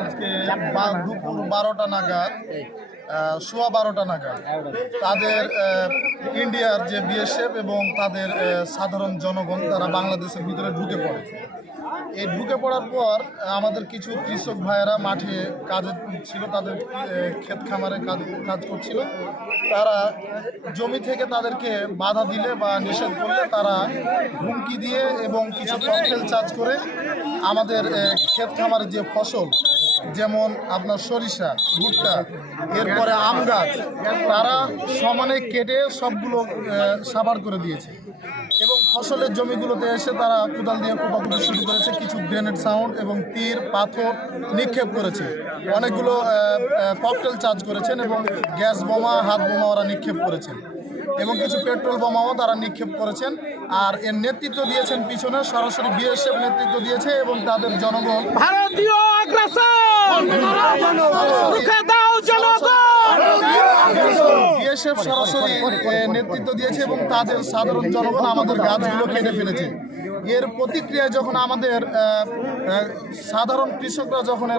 আজকে দুপুর 12টা নাগাদ সোয়া 12টা নাগাদ তাদের ইন্ডিয়ার যে বিএসএফ এবং তাদের সাধারণ জনগণ তারা বাংলাদেশের ভিতরে ঢুকে পড়ে। এই ঢুকে পড়ার পর আমাদের কিছু কৃষক ভাইয়েরা মাঠে কাজে ছিল, তাদের ক্ষেত খামারে কাজ করছিল। তারা জমি থেকে তাদেরকে বাধা দিলে বা নিষেধ করলে তারা হুমকি দিয়ে এবং কিছু ককটেল চার্জ করে আমাদের ক্ষেত খামারের যে ফসল, যেমন আপনার সরিষা, ভুট্টা, এরপরে আম গাছ, তারা সমানে কেটে সবগুলো সাবার করে দিয়েছে এবং ফসলের জমিগুলোতে এসে তারা কোদাল দিয়ে কোপাকুপি শুরু করেছে। কিছু গ্রেনেড সাউন্ড এবং তীর পাথর নিক্ষেপ করেছে, অনেকগুলো ককটেল চার্জ করেছেন এবং গ্যাস বোমা, হাত বোমা ওরা নিক্ষেপ করেছেন এবং কিছু পেট্রোল বোমাও তারা নিক্ষেপ করেছেন। আর এর নেতৃত্ব দিয়েছেন পিছনে সরাসরি বিএসএফ নেতৃত্ব দিয়েছে এবং তাদের জনগণ ভারতীয় আগ্রাসন রুখে দাও জনগণ। বিএসএফ সরাসরি নেতৃত্ব দিয়েছে এবং তাদের সাধারণ জনগণ আমাদের গাছগুলো কেটে ফেলেছে। এর প্রতিক্রিয়ায় যখন আমাদের সাধারণ কৃষকরা যখন